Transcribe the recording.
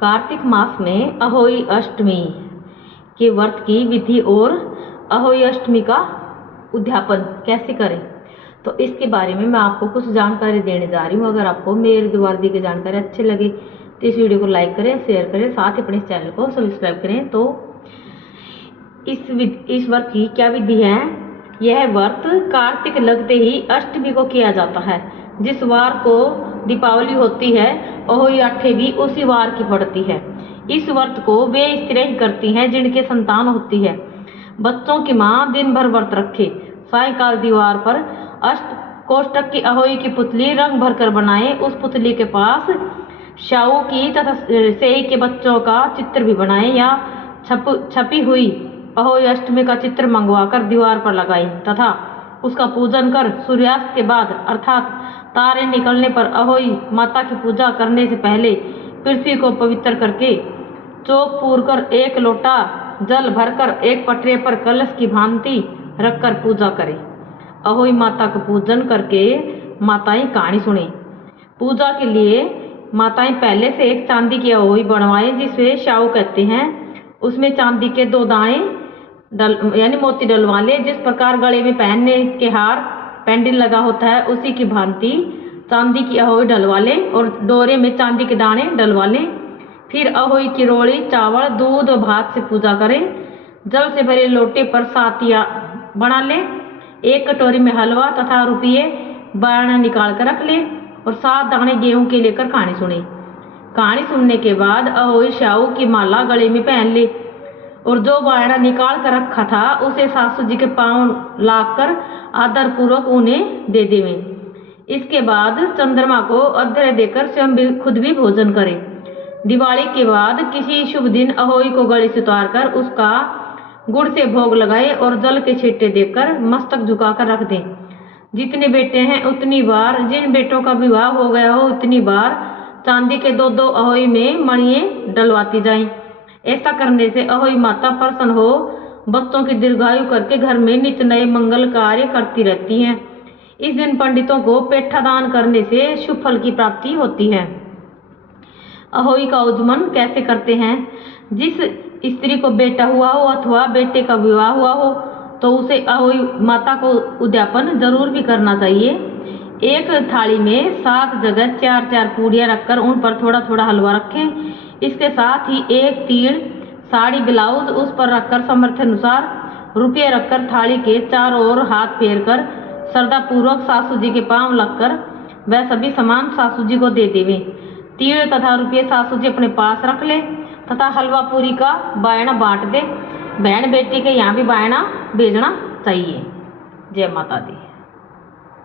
कार्तिक मास में अहोई अष्टमी के व्रत की विधि और अहोई अष्टमी का उद्यापन कैसे करें, तो इसके बारे में मैं आपको कुछ जानकारी देने जा रही हूँ। अगर आपको मेरे द्वारा दी गई जानकारी अच्छी लगे तो इस वीडियो को लाइक करें, शेयर करें, साथ ही अपने चैनल को सब्सक्राइब करें। तो इस व्रत की क्या विधि है। यह व्रत कार्तिक लगते ही अष्टमी को किया जाता है। जिस वार को दीपावली होती है अहोई अष्टमी भी उसी वार की पड़ती है। इस व्रत को वे स्त्रियां ही करती हैं जिनके संतान होती है। बच्चों की मां दिन भर व्रत रखे, सायंकाल दीवार पर अष्ट कोष्टक की अहोई की पुतली रंग भरकर बनाए। उस पुतली के पास शाऊ की तथा सेई के बच्चों का चित्र भी बनाए या छपी हुई अहोई अष्टमी का चित्र मंगवाकर दीवार पर लगाए तथा उसका पूजन कर सूर्यास्त के बाद अर्थात तारे निकलने पर अहोई माता की पूजा करने से पहले पृथ्वी को पवित्र करके चौक पूर कर एक लोटा जल भरकर एक पटरे पर कलश की भांति रखकर पूजा करें। अहोई माता का पूजन करके माताएं कहानी सुने। पूजा के लिए माताएं पहले से एक चांदी की अहोई बनवाएं जिसे शाऊ कहते हैं। उसमें चांदी के 2 दाने यानी मोती डलवा ले। जिस प्रकार गले में पहनने के हार पेंडिल लगा होता है उसी की भांति चांदी की अहोई डलवा ले और डोरे में चांदी के दाने डलवा ले। फिर अहोई की रोड़ी चावल दूध और भात से पूजा करें। जल से भरे लोटे पर सातिया बना ले। एक कटोरी में हलवा तथा रुपये बारना निकाल कर रख ले और 7 दाने गेहूं के लेकर कहानी सुने। कहानी सुनने के बाद अहोई शाऊ की माला गले में पहन ले और जो बायना निकाल कर रखा था उसे सासू जी के पांव लाकर आदर पूर्वक उन्हें दे देवें। इसके बाद चंद्रमा को अर्घ्य देकर स्वयं भी खुद भी भोजन करें। दिवाली के बाद किसी शुभ दिन अहोई को गले से उतार कर उसका गुड़ से भोग लगाए और जल के छींटे देकर मस्तक झुकाकर रख दें। जितने बेटे हैं उतनी बार, जिन बेटों का विवाह हो गया हो उतनी बार चांदी के 2-2 अहोई में मणिये डलवाती जाएं। ऐसा करने से अहोई माता प्रसन्न हो बच्चों की दीर्घायु करके घर में नित्य नए मंगल कार्य करती रहती हैं। इस दिन पंडितों को पेठा दान करने से शुभ फल की प्राप्ति होती है। अहोई का उद्गमन कैसे करते हैं। जिस स्त्री को बेटा हुआ हो अथवा बेटे का विवाह हुआ हो तो उसे अहोई माता को उद्यापन जरूर भी करना चाहिए। एक थाली में 7 जगह 4-4 पूड़ियाँ रखकर उन पर थोड़ा थोड़ा हलवा रखें। इसके साथ ही एक तीड़ साड़ी ब्लाउज उस पर रखकर सामर्थ्य अनुसार रुपये रखकर थाली के चारों ओर हाथ फेर कर श्रद्धा पूर्वक सासू जी के पांव लगकर वह सभी सामान सासू जी को दे देवे। तीड़ तथा रुपये सासू जी अपने पास रख ले तथा हलवा पूरी का बायना बांट दे। बहन बेटी के यहाँ भी बायना भेजना चाहिए। जय माता दी।